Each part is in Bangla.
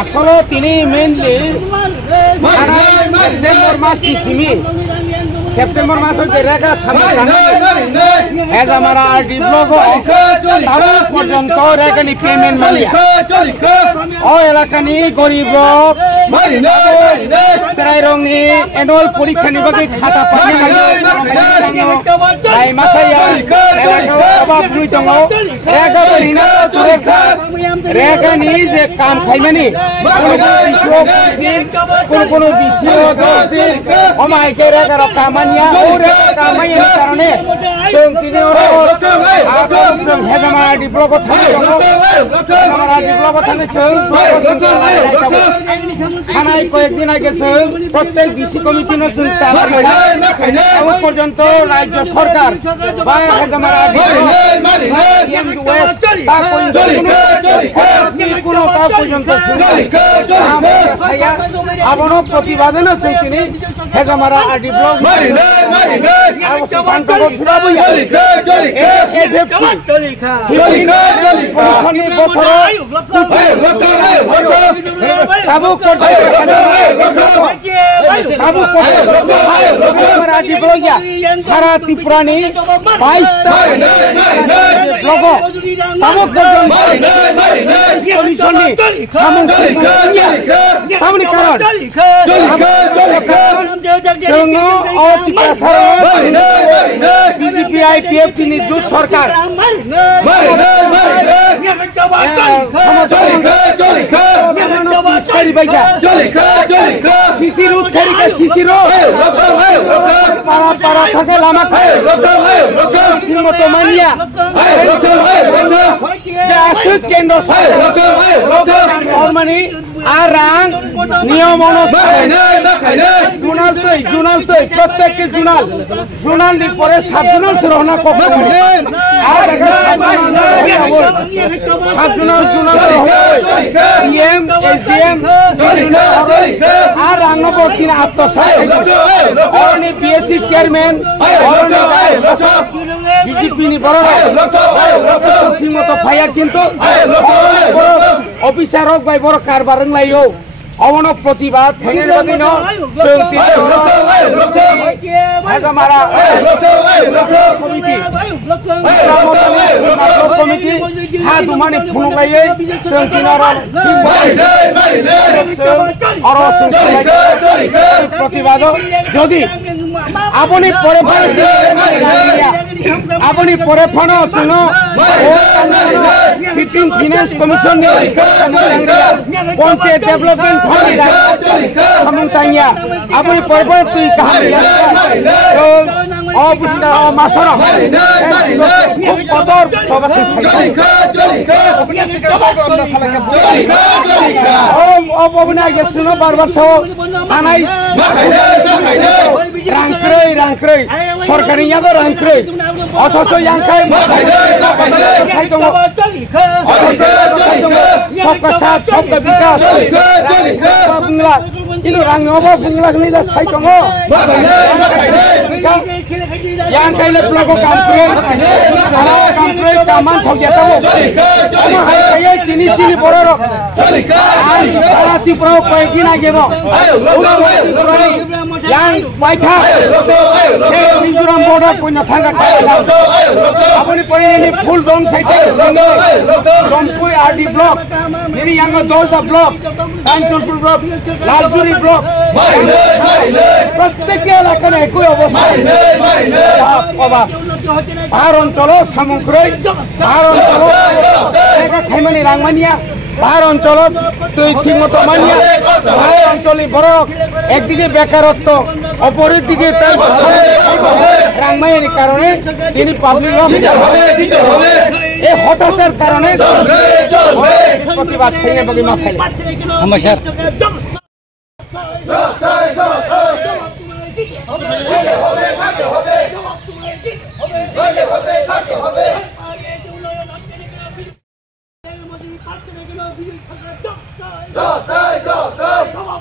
আসলে তিনি মেইনলি সেপ্টেম্বর মাস की सीमी सेप्टेम्बर मास রেখা হেজামারা আরডি ব্লক তারও পর্যন্ত রেখানি পেমেন্ট মালিয়া ও এলাকানি গরিব রক সেরাইরংনি এনুয়াল পরীক্ষানি বাকি খাতা পাই রাই মাসাইয়া এলাকাও অভাব রুই দङ রেখা বরিনা রেখানি যে কাম খাইমানি কোন বিষয় অমাইকে রেখার কামানিয়া ও রেখা কামাইয়ের কারণে जों दिनै जों हेजामारा डिब्लकआव थाङो थानाय कয়েকদিন आगे जों प्रत्येक ডিসি কমিটিनो जों পর্যন্ত রাজ্য সরকার বা হেজামারা আবারও প্রতিবাদনে जों दिनै हेजामारा आरडि ब्लक সারা ত্রিপুরানি 22টা बीजेपी आईपीएफ की जुट सरकार सीसी रोड सीसी रोड पारा থাকে লামা ঠিকমতো মানিয়া কেন্দ্র মানে আর রাং নিয়ম জুনাল তৈ প্রত্যেককে জুনাল নি পরে 7 জুনাল রওনা করবে আর 7 জুনাল পিএম এসডিএম আর রাঙ্গবর্তীর আত্মসায় অরনি বিএসসি চেয়ারম্যান বিজেপি নি বড় ঠিকমতো ফাইয়া কিন্তু অফিসার হোক বাই বড় কারবার লাইও অবন প্রতিবাদ কমিটি হাদুমানি ফুনুলাইয়ে প্রতিবাদ যদি আপনি পরে আপনি পরে ফোন শুনো 15 ফিনান্স কমিশন পঞ্চায়েত ডেভেলপমেন্ট সমন্তাইয়া আপনি পরে তুই মাসর কদর শুনো বারবার থানায় রাংক্রৈ সরকারি রাংক্রৈ অথচ ইয়াংখাই सबका साथ सबका विकास बुंगला किन्तु रां नङाबा बुंगला निजा साइ दङ yang kaile plago kampre kaman thogya tawo hai tini chini bororo sarati pro koyekin agebo yang paitha mizoram border koina thanga apni pore full dom saite jompui RD block ini yang dosa block kanchanpur block laljuri block प्रत्येक एलाकाने একই অবস্থা অভাব পাহাড় অঞ্চল সামগ্রী পাহাড় অঞ্চল জায়গা খাইমানি রাংমানিয়া পাহাড় অঞ্চল তুই ঠিকমতো মানিয়া পাহাড় অঞ্চলে বড় একদিকে বেকারত্ব অপরের দিকে তার রাংমানির কারণে তিনি পাবলিক এই হতাশার কারণে প্রতিবাদ খাইলে বগি মা খাইলে নমস্কার Go!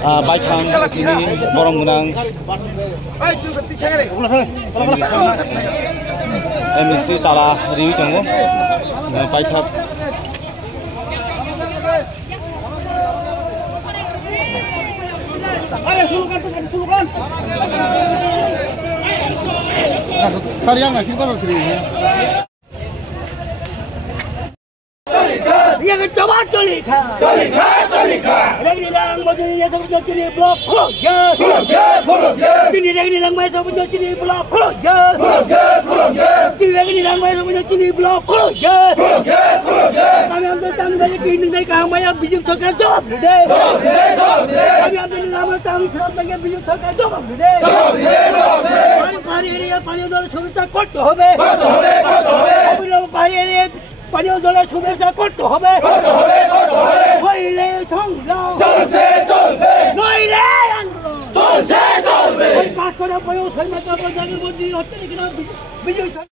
Baikang ini borong menang emisi tala riu tunggu baikak ayo sulukan tarian nggak sih Pak Sri yang coba tolika lagi lang mobilnya sampai jadi blok ya ini lagi lang mai sampai jadi blok ya ini lagi lang mai sampai jadi blok ya kami ambil tang dari kini dari kami yang bijak sekarang jawab deh kami ambil nama tang sekarang bijak sekarang jawab deh hari ini ya paling dulu sudah kot hobe hari ini পানীয় জলের শুভেচ্ছা করতে হবে হইলে সংগ্রাম নইলে আন্দোলন কাজ করার পরেও সৈন্য বিজয়